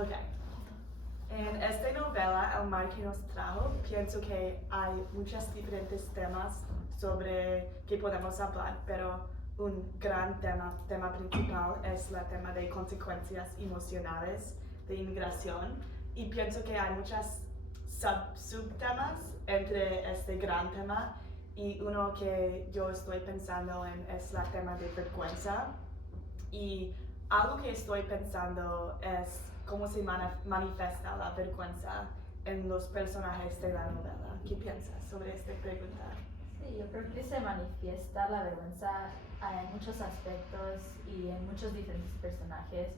Ok. En esta novela, El mar que nos trajo, pienso que hay muchos diferentes temas sobre que podemos hablar, pero un gran tema principal es el tema de consecuencias emocionales de inmigración. Y pienso que hay muchos subtemas entre este gran tema, y uno que yo estoy pensando en es el tema de vergüenza. Y algo que estoy pensando es cómo se manifiesta la vergüenza en los personajes de la novela. ¿Qué piensas sobre esta pregunta? Sí, yo creo que se manifiesta la vergüenza en muchos aspectos y en muchos diferentes personajes.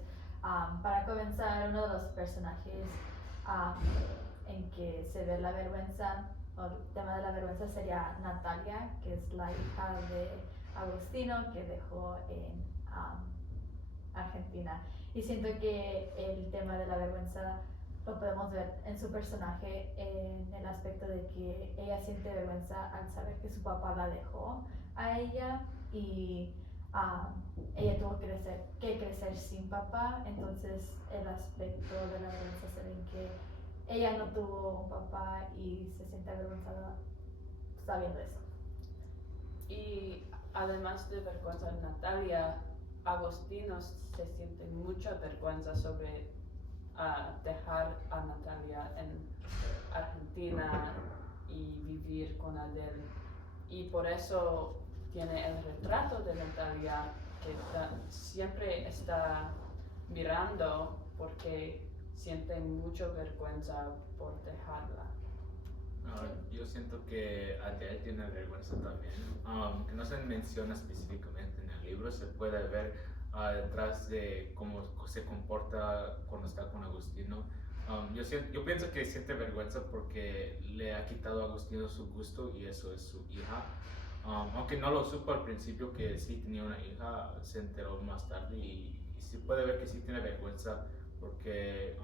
Para comenzar, uno de los personajes en que se ve la vergüenza, o el tema de la vergüenza, sería Natalia, que es la hija de Agostino, que dejó en Argentina. Y siento que el tema de la vergüenza lo podemos ver en su personaje, en el aspecto de que ella siente vergüenza al saber que su papá la dejó a ella, y ella tuvo que crecer sin papá. Entonces el aspecto de la vergüenza se ve en que ella no tuvo un papá y se siente avergonzada sabiendo eso. Y además de vergüenza en Natalia, Agostino se siente mucha vergüenza sobre dejar a Natalia en Argentina y vivir con Adele. Y por eso tiene el retrato de Natalia que siempre está mirando porque siente mucha vergüenza por dejarla. Yo siento que Adele tiene vergüenza también, que no se menciona específicamente en el libro. Se puede ver detrás de cómo se comporta cuando está con Agostino. Yo pienso que siente vergüenza porque le ha quitado a Agostino su gusto, y eso es su hija. Aunque no lo supo al principio que sí tenía una hija, se enteró más tarde, y se puede ver que sí tiene vergüenza porque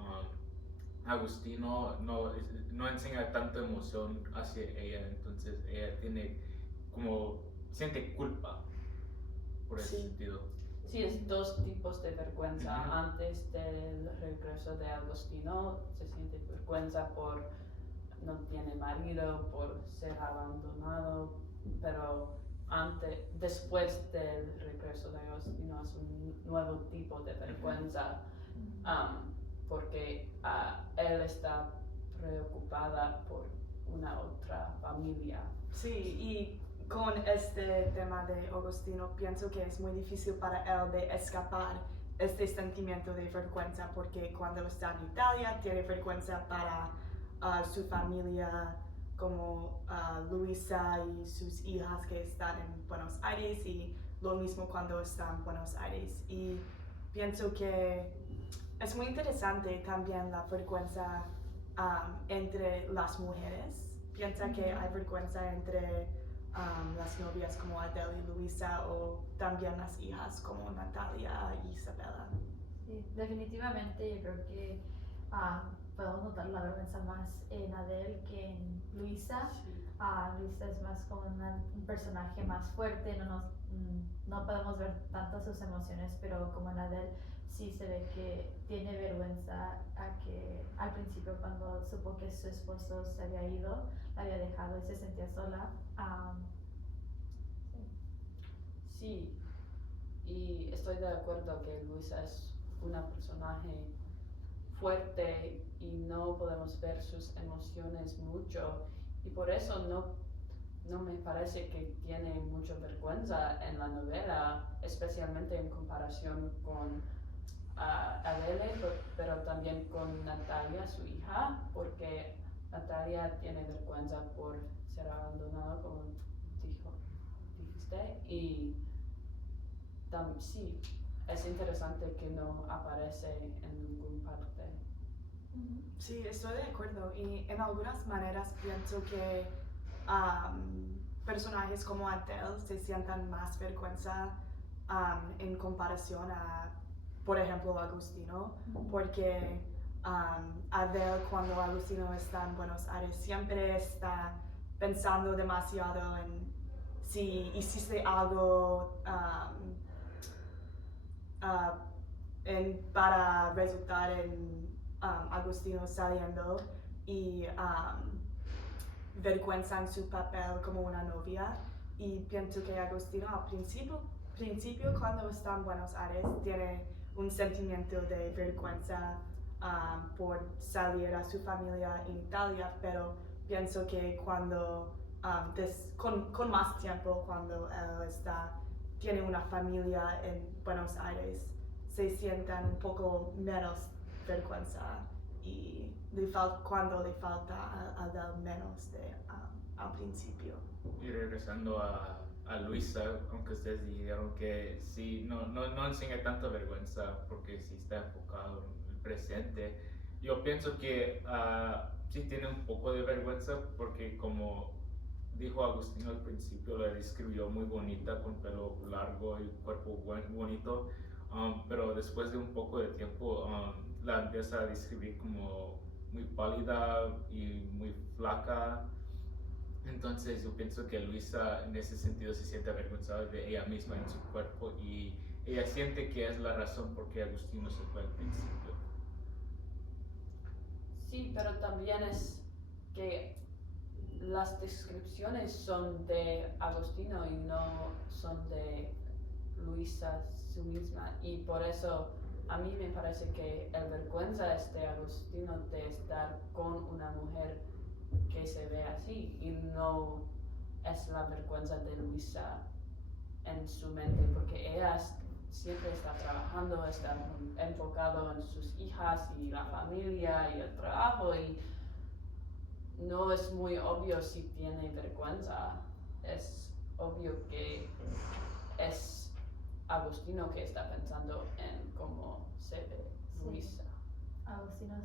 Agustino no enseña tanta emoción hacia ella. Entonces ella siente culpa por ese sentido. Sí, es dos tipos de vergüenza. Antes del regreso de Agostino se siente vergüenza por no tiene marido, por ser abandonado, pero después del regreso de Agostino es un nuevo tipo de vergüenza, porque él está preocupada por una otra familia. Sí, y con este tema de Agostino, pienso que es muy difícil para él de escapar este sentimiento de vergüenza, porque cuando está en Italia tiene vergüenza para su familia, como Luisa y sus hijas que están en Buenos Aires, y lo mismo cuando está en Buenos Aires. Y pienso que es muy interesante también la vergüenza entre las mujeres. Piensa que hay vergüenza entre las novias como Adele y Luisa, o también las hijas como Natalia y Isabella. Sí, definitivamente yo creo que podemos notar la vergüenza más en Adele que en Luisa. Sí. Luisa es más como un personaje más fuerte, no podemos ver tanto sus emociones, pero como en Adele sí se ve que tiene vergüenza al principio, cuando supo que su esposo se había ido, la había dejado y se sentía sola. Sí, y estoy de acuerdo que Luisa es una personaje fuerte y no podemos ver sus emociones mucho, y por eso no me parece que tiene mucha vergüenza en la novela, especialmente en comparación con Adele, pero también con Natalia, su hija, porque Natalia tiene vergüenza por ser abandonada, como dijiste, y sí, es interesante que no aparece en ninguna parte. Sí, estoy de acuerdo, y en algunas maneras pienso que personajes como Adele se sientan más vergüenza en comparación a, por ejemplo, Agustino, porque Adele, cuando Agustino está en Buenos Aires, siempre está pensando demasiado en si hiciste algo para resultar en Agustino saliendo y vergüenza en su papel como una novia. Y pienso que Agustino al principio cuando está en Buenos Aires tiene un sentimiento de vergüenza por salir a su familia en Italia, pero pienso que cuando con más tiempo, cuando él tiene una familia en Buenos Aires, se sientan un poco menos vergüenza y cuando le falta a menos al principio. Y regresando a Luisa, aunque ustedes dijeron que sí, no enseña tanta vergüenza porque sí está enfocado en el presente, yo pienso que sí tiene un poco de vergüenza porque como dijo Agustino al principio, la describió muy bonita, con pelo largo y cuerpo bonito, pero después de un poco de tiempo la empieza a describir como muy pálida y muy flaca. Entonces yo pienso que Luisa en ese sentido se siente avergonzada de ella misma en su cuerpo y ella siente que es la razón por qué Agustino se fue al principio. Sí, pero también es que las descripciones son de Agustino y no son de Luisa su misma. Y por eso a mí me parece que el vergüenza es de Agustino de estar con una mujer que se ve así y no es la vergüenza de Luisa en su mente porque ella siempre está trabajando, está enfocado en sus hijas y la familia y el trabajo y no es muy obvio si tiene vergüenza, es obvio que es Agustino que está pensando en cómo se ve Luisa. Agustino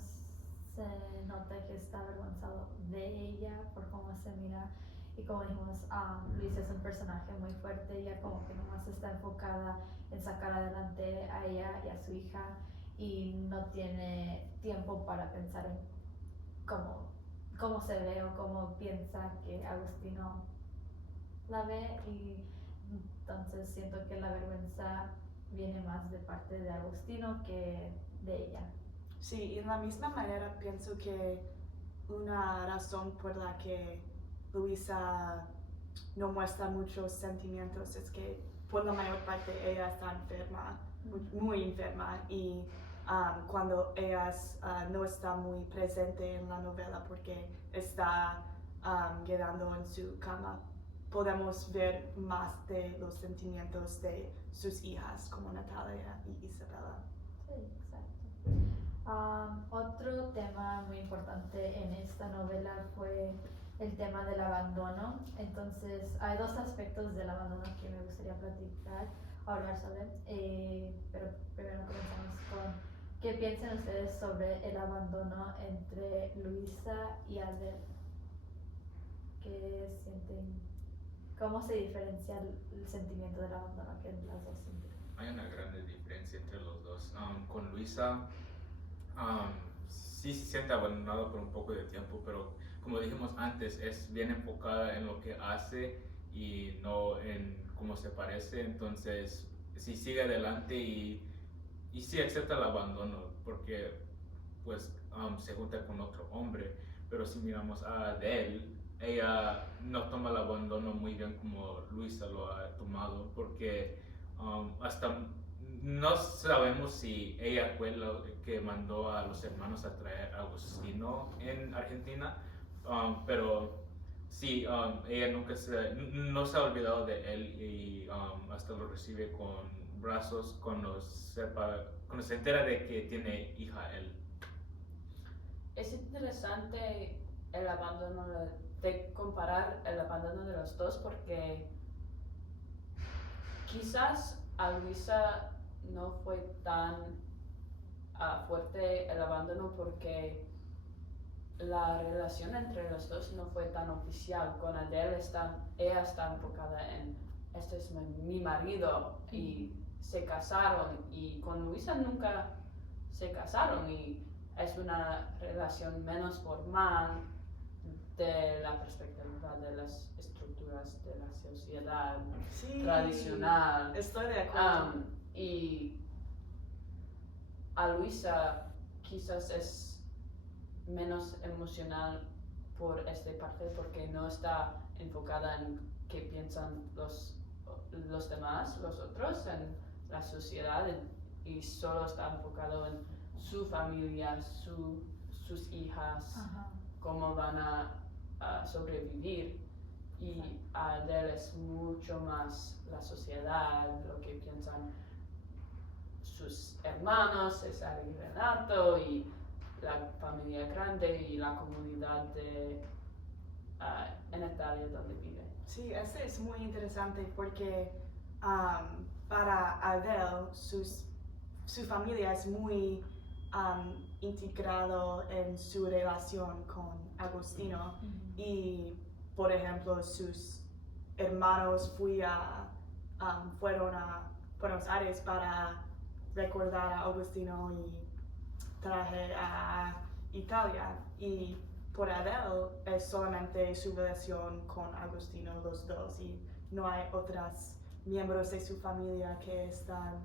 se nota que está avergonzado de ella por cómo se mira y como dijimos, Luisa es un personaje muy fuerte, ella como que nomás está enfocada en sacar adelante a ella y a su hija y no tiene tiempo para pensar en cómo se ve o cómo piensa que Agustino la ve y entonces siento que la vergüenza viene más de parte de Agustino que de ella. Sí, y de la misma manera pienso que una razón por la que Luisa no muestra muchos sentimientos es que por la mayor parte ella está enferma, muy enferma, y cuando ella no está muy presente en la novela porque está quedando en su cama, podemos ver más de los sentimientos de sus hijas como Natalia y Isabella. Sí, exacto. Otro tema muy importante en esta novela fue el tema del abandono. Entonces, hay dos aspectos del abandono que me gustaría hablar sobre. Pero primero comenzamos con qué piensan ustedes sobre el abandono entre Luisa y Adele. ¿Qué sienten? ¿Cómo se diferencia el sentimiento del abandono que las dos sienten? Hay una gran diferencia entre los dos. Con Luisa sí se siente abandonada por un poco de tiempo, pero como dijimos antes, es bien enfocada en lo que hace y no en cómo se parece. Entonces, sí sigue adelante y sí acepta el abandono porque pues se junta con otro hombre. Pero si miramos a Adele, ella no toma el abandono muy bien como Luisa lo ha tomado porque hasta no sabemos si ella fue la que mandó a los hermanos a traer a Agustino en Argentina, pero sí, ella no se ha olvidado de él y hasta lo recibe con brazos cuando se entera de que tiene hija él. Es interesante el abandono de comparar el abandono de los dos porque quizás a Luisa no fue tan fuerte el abandono porque la relación entre los dos no fue tan oficial. Con Adele ella está enfocada en este es mi marido y se casaron y con Luisa nunca se casaron y es una relación menos formal de la perspectiva de las estructuras de la sociedad tradicional. Estoy de acuerdo. Y a Luisa quizás es menos emocional por esta parte porque no está enfocada en qué piensan los demás, los otros, en la sociedad y solo está enfocado en su familia, sus hijas, Ajá. cómo van a sobrevivir. Y a Adele es mucho más la sociedad, lo que piensan sus hermanos, César y Renato, y la familia grande y la comunidad en Italia donde vive. Sí, ese es muy interesante porque para Adele su familia es muy integrado en su relación con Agostino y, por ejemplo, sus hermanos fueron a Buenos Aires para recordar a Agostino y traje a Italia y por Adele es solamente su relación con Agostino los dos y no hay otros miembros de su familia que están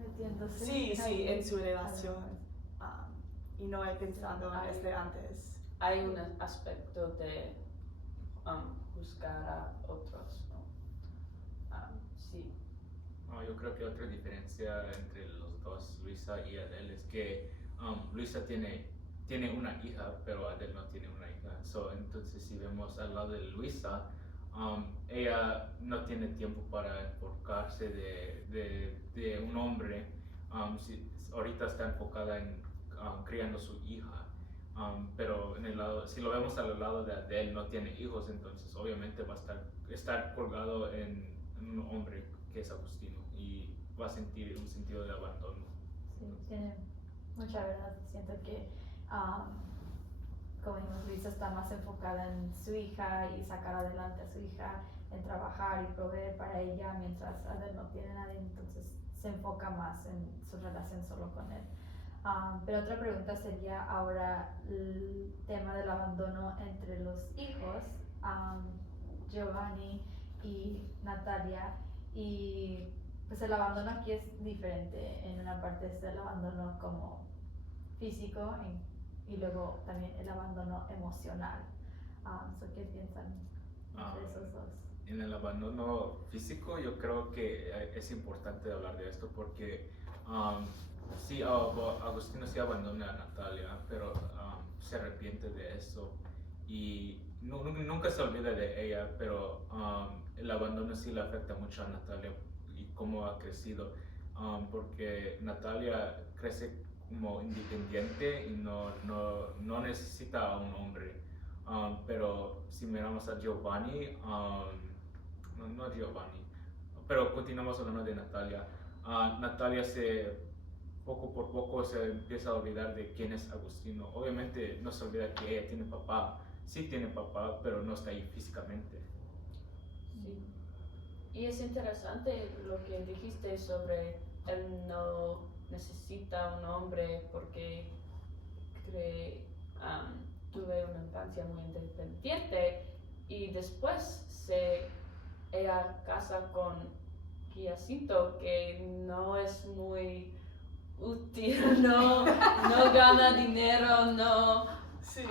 Metiéndose sí, ahí. en su relación y no he pensado en Hay- este antes. Hay un aspecto de juzgar a otros, ¿no? Sí. Yo creo que otra diferencia entre los dos, Luisa y Adele, es que Luisa tiene una hija, pero Adele no tiene una hija. Entonces, si vemos al lado de Luisa, ella no tiene tiempo para enfocarse de un hombre. Ahorita está enfocada en criando su hija. Pero si lo vemos al lado de Adele, no tiene hijos, entonces obviamente va a estar colgado en un hombre que es Agostino y va a sentir un sentido de abandono. Sí, tiene mucha verdad. Siento que, como dijimos, Luisa está más enfocada en su hija y sacar adelante a su hija, en trabajar y proveer para ella, mientras Adele no tiene nadie, entonces se enfoca más en su relación solo con él. Pero otra pregunta sería ahora el tema del abandono entre los hijos, Giovanni y Natalia, y pues el abandono aquí es diferente. En una parte es el abandono como físico y luego también el abandono emocional. ¿Qué piensan entre esos dos? En el abandono físico yo creo que es importante hablar de esto porque sí, Agostino sí abandona a Natalia, pero se arrepiente de eso y nunca se olvida de ella, pero el abandono sí le afecta mucho a Natalia y cómo ha crecido, porque Natalia crece como independiente y no necesita a un hombre. Pero si miramos a Giovanni, no a Giovanni, pero continuamos hablando de Natalia. Natalia poco por poco se empieza a olvidar de quién es Agostino. Obviamente no se olvida que ella tiene papá, sí tiene papá, pero no está ahí físicamente. Sí. Y es interesante lo que dijiste sobre él no necesita un hombre porque tuve una infancia muy independiente y después ella casa con Giacinto, que no es muy útil, no gana dinero, Sí.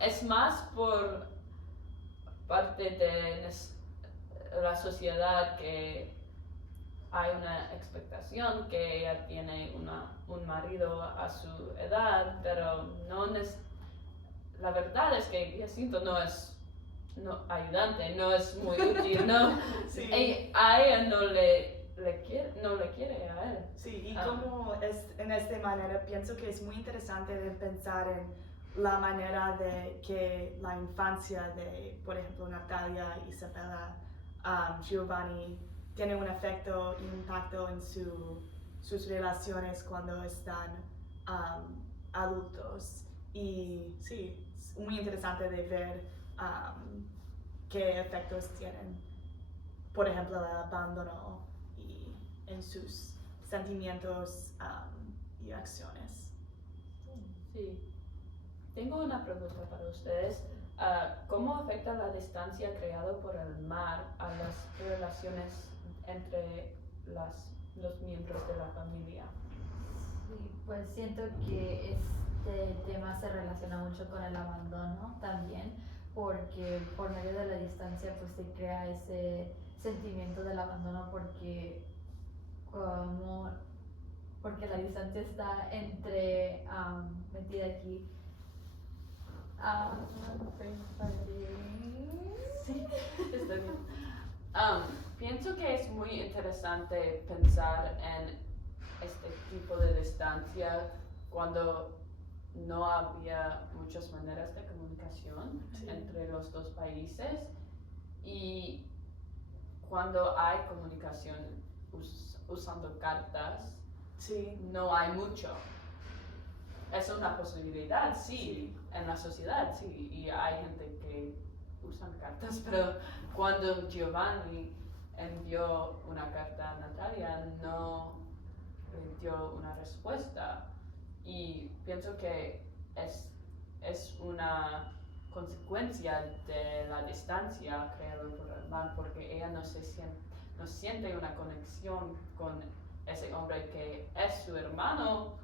es más por parte de la sociedad que hay una expectación que ella tiene un marido a su edad, pero la verdad es que Jacinto no es ayudante, no es muy útil, no. Sí. A ella no le quiere a él. Sí, y como en esta manera pienso que es muy interesante de pensar en la manera de que la infancia de, por ejemplo, Natalia, Isabella, Giovanni, tiene un efecto y un impacto en sus relaciones cuando están adultos. Y sí, es muy interesante de ver qué efectos tienen, por ejemplo, el abandono y en sus sentimientos y acciones. Sí. Tengo una pregunta para ustedes. ¿Cómo afecta la distancia creada por el mar a las relaciones entre las los miembros de la familia. Sí, pues siento que este tema se relaciona mucho con el abandono también, porque por medio de la distancia pues se crea ese sentimiento del abandono como, porque la distancia está entre, metida aquí. Sí, está bien. Pienso que es muy interesante pensar en este tipo de distancia cuando no había muchas maneras de comunicación Sí. entre los dos países y cuando hay comunicación usando cartas, Sí, no hay mucho. Es una posibilidad, sí, en la sociedad, sí, y hay gente que usan cartas, pero cuando Giovanni envió una carta a Natalia, no le dio una respuesta. Y pienso que es una consecuencia de la distancia creada por el mal, porque ella no siente una conexión con ese hombre que es su hermano,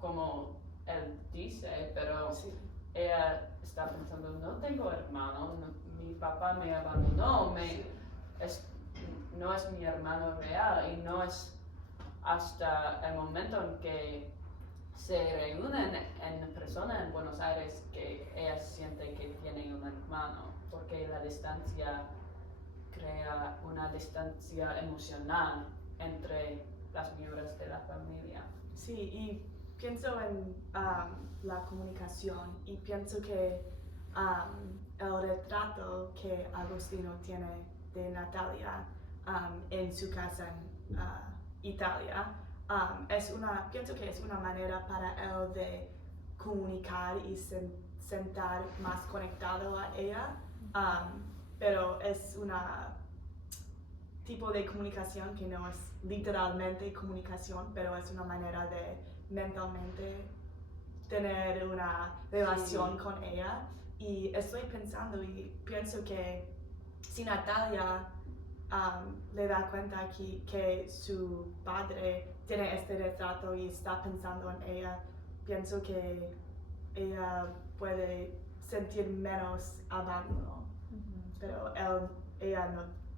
como él dice, pero sí, ella está pensando, no tengo hermano, mi papá me abandonó, no es mi hermano real, y no es hasta el momento en que se reúnen en persona en Buenos Aires que ella siente que tiene un hermano, porque la distancia crea una distancia emocional entre las miembros de la familia. sí, y pienso en la comunicación y pienso que el retrato que Agostino tiene de Natalia en su casa en Italia pienso que es una manera para él de comunicar y sentar más conectado a ella, pero es una tipo de comunicación que no es literalmente comunicación, pero es una manera de mentalmente tener una relación con ella. Y estoy pensando y pienso que si Natalia le da cuenta que su padre tiene este retrato y está pensando en ella, pienso que ella puede sentir menos abandono, pero ella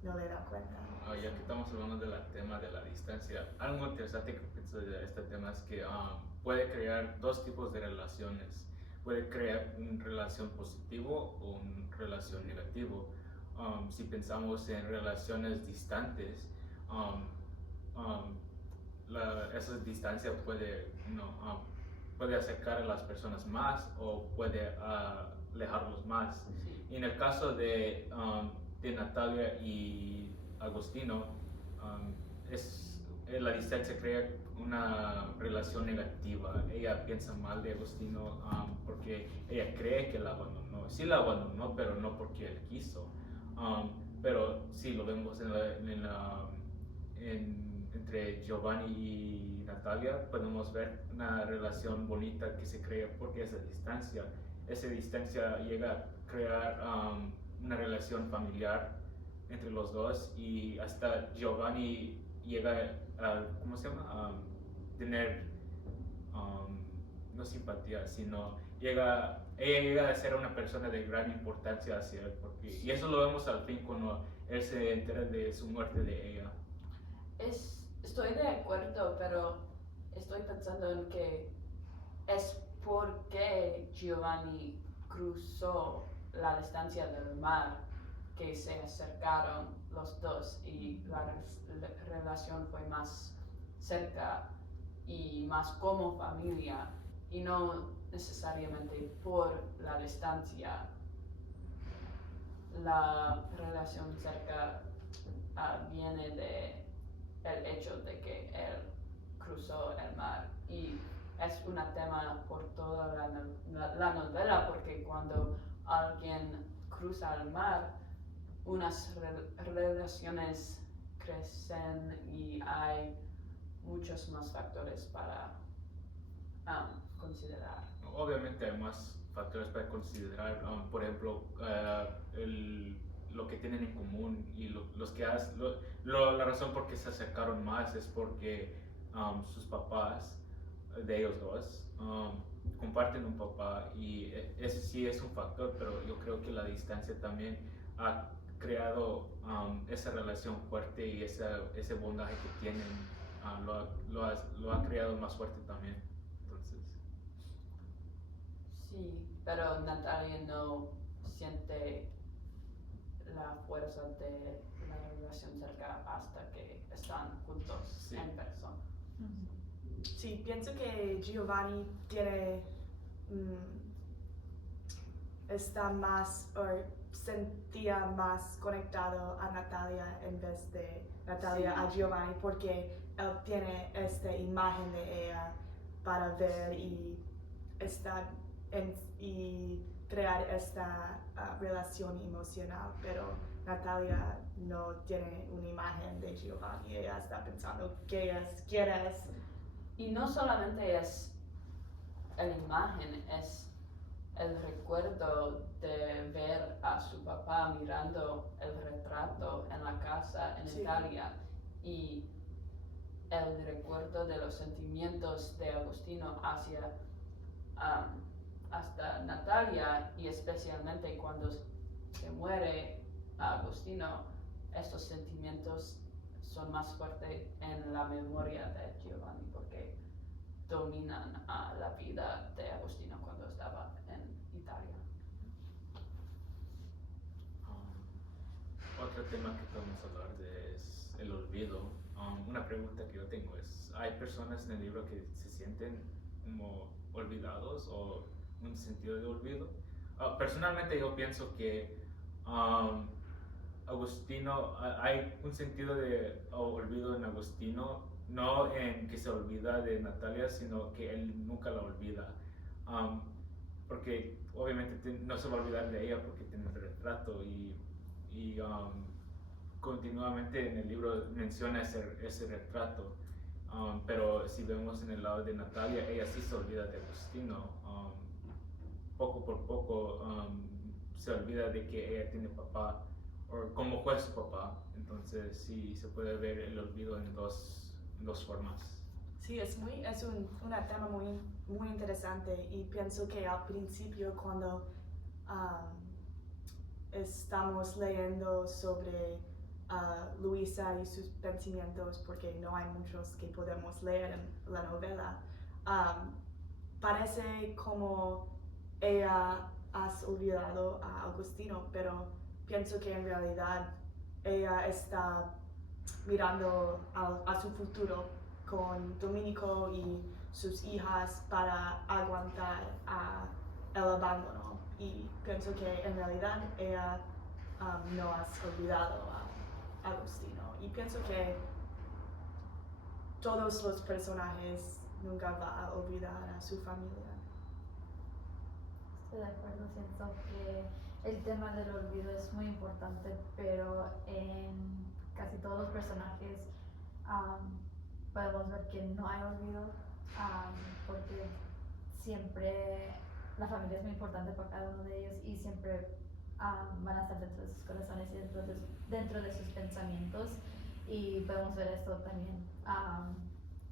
no le da cuenta. Ya que estamos hablando del tema de la distancia, algo interesante que pienso de este tema es que puede crear dos tipos de relaciones. Puede crear una relación positivo o una relación negativo. Si pensamos en relaciones distantes, esa distancia puede acercar a las personas más o puede alejarlos más. Sí. Y en el caso de Natalia y Agostino, la distancia crea una relación negativa. Ella piensa mal de Agostino porque ella cree que la abandonó. Sí la abandonó, pero no porque él quiso. Pero sí lo vemos entre Giovanni y Natalia, podemos ver una relación bonita que se crea porque esa distancia llega a crear una relación familiar entre los dos y hasta Giovanni llega a, ¿cómo se llama? Tener, no simpatía, sino ella llega a ser una persona de gran importancia hacia él, y eso lo vemos al fin cuando él se entera de su muerte de ella. Estoy de acuerdo, pero estoy pensando en que es porque Giovanni cruzó la distancia del mar que se acercaron los dos y la relación fue más cerca y más como familia y no necesariamente por la distancia. La relación cerca viene de el hecho de que él cruzó el mar y es un tema por toda la novela porque cuando alguien cruza el mar unas relaciones crecen y hay muchos más factores para considerar. Obviamente hay más factores para considerar, por ejemplo, lo que tienen en común y los que la razón por qué se acercaron más es porque sus papás de ellos dos comparten un papá y ese sí es un factor, pero yo creo que la distancia también ha creado esa relación fuerte y ese bondaje que tienen lo ha creado más fuerte también. Entonces, Sí, pero Natalia no siente la fuerza de la relación cerca hasta que están juntos Sí. en persona. Sí, pienso que Giovanni tiene, está más, o sentía más conectado a Natalia en vez de Natalia Sí. a Giovanni, porque él tiene esta imagen de ella para ver y estar y crear esta relación emocional, pero Natalia no tiene una imagen de Giovanni, ella está pensando quién es. Y no solamente es la imagen, es el recuerdo de ver a su papá mirando el retrato en la casa en Sí. Italia y el recuerdo de los sentimientos de Agostino hacia hasta Natalia y especialmente cuando se muere Agostino, estos sentimientos son más fuertes en la memoria de Giovanni porque dominan a la vida de Agostino cuando estaba en Italia. Otro tema que podemos hablar de es el olvido. Una pregunta que yo tengo es, ¿hay personas en el libro que se sienten como olvidados o un sentido de olvido? Personalmente yo pienso que Agostino, hay un sentido de olvido en Agostino, no en que se olvida de Natalia, sino que él nunca la olvida. Porque obviamente no se va a olvidar de ella porque tiene el retrato y continuamente en el libro menciona ese retrato. Pero si vemos en el lado de Natalia, ella sí se olvida de Agostino. Poco por poco se olvida de que ella tiene papá o cómo fue su papá. Entonces sí se puede ver el olvido en dos formas. Sí, es un tema muy interesante y pienso que al principio cuando estamos leyendo sobre Luisa y sus pensamientos, porque no hay muchos que podemos leer en la novela, parece como ella has olvidado a Agostino, pero pienso que en realidad ella está mirando a su futuro con Domenico y sus hijas para aguantar el abandono. Y pienso que en realidad ella no has olvidado a Agostino. Y pienso que todos los personajes nunca van a olvidar a su familia. Estoy de acuerdo, siento que el tema del olvido es muy importante, pero en casi todos los personajes podemos ver que no hay olvido, porque siempre la familia es muy importante para cada uno de ellos y siempre van a estar dentro de sus corazones y dentro de sus pensamientos, y podemos ver esto también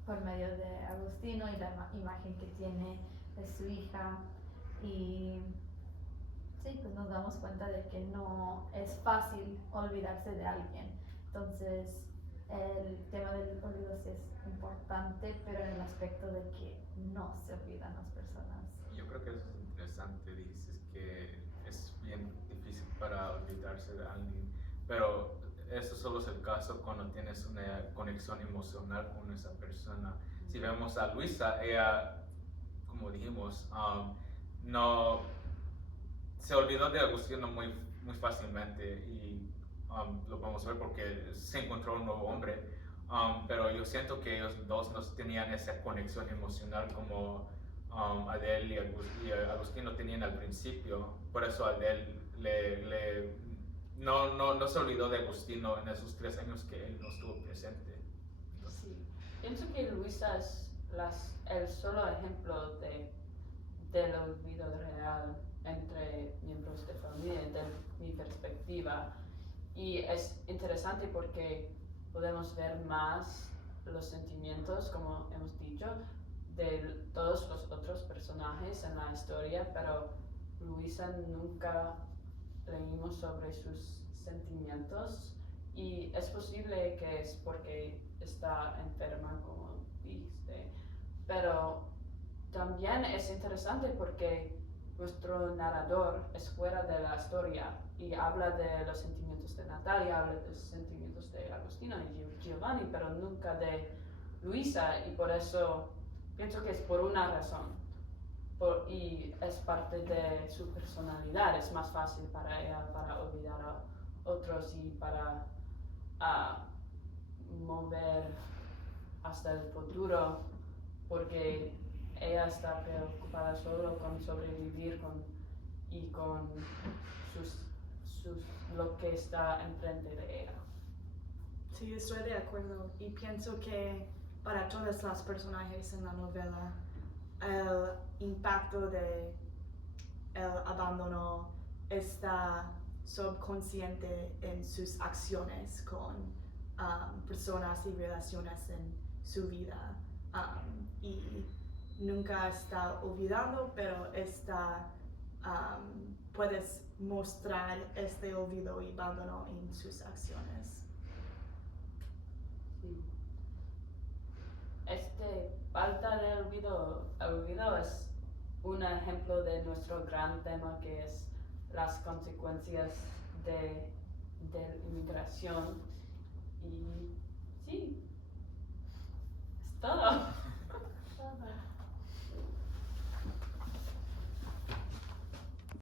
por medio de Agostino y la imagen que tiene de su hija. Y sí, pues nos damos cuenta de que no es fácil olvidarse de alguien. Entonces, el tema del olvido sí es importante, pero en el aspecto de que no se olvidan las personas. Yo creo que eso es interesante, dices que es bien difícil para olvidarse de alguien, pero eso solo es el caso cuando tienes una conexión emocional con esa persona. Si vemos a Luisa, ella, como dijimos, no se olvidó de Agustino muy fácilmente y lo podemos ver porque se encontró un nuevo hombre, pero yo siento que ellos dos no tenían esa conexión emocional como Adele y Agustino tenían al principio. Por eso Adele no se olvidó de Agustino en esos 3 años que él no estuvo presente. Sí, pienso que Luisa es el solo ejemplo del olvido real entre miembros de familia, de mi perspectiva. Y es interesante porque podemos ver más los sentimientos, como hemos dicho, de todos los otros personajes en la historia, pero Luisa nunca leímos sobre sus sentimientos y es posible que es porque está enferma, como dijiste, pero también es interesante porque nuestro narrador es fuera de la historia y habla de los sentimientos de Natalia, habla de los sentimientos de Agostino y Giovanni, pero nunca de Luisa, y por eso pienso que es por una razón. Y es parte de su personalidad, es más fácil para ella para olvidar a otros y para mover hasta el futuro, porque ella está preocupada solo con sobrevivir y con lo que está enfrente de ella. Sí, estoy de acuerdo y pienso que para todos los personajes en la novela el impacto de el abandono está subconsciente en sus acciones con personas y relaciones en su vida y nunca está olvidando, pero puedes mostrar este olvido y abandono en sus acciones. Sí. Falta de olvido es un ejemplo de nuestro gran tema, que es las consecuencias de inmigración. Y sí, es todo. Todo.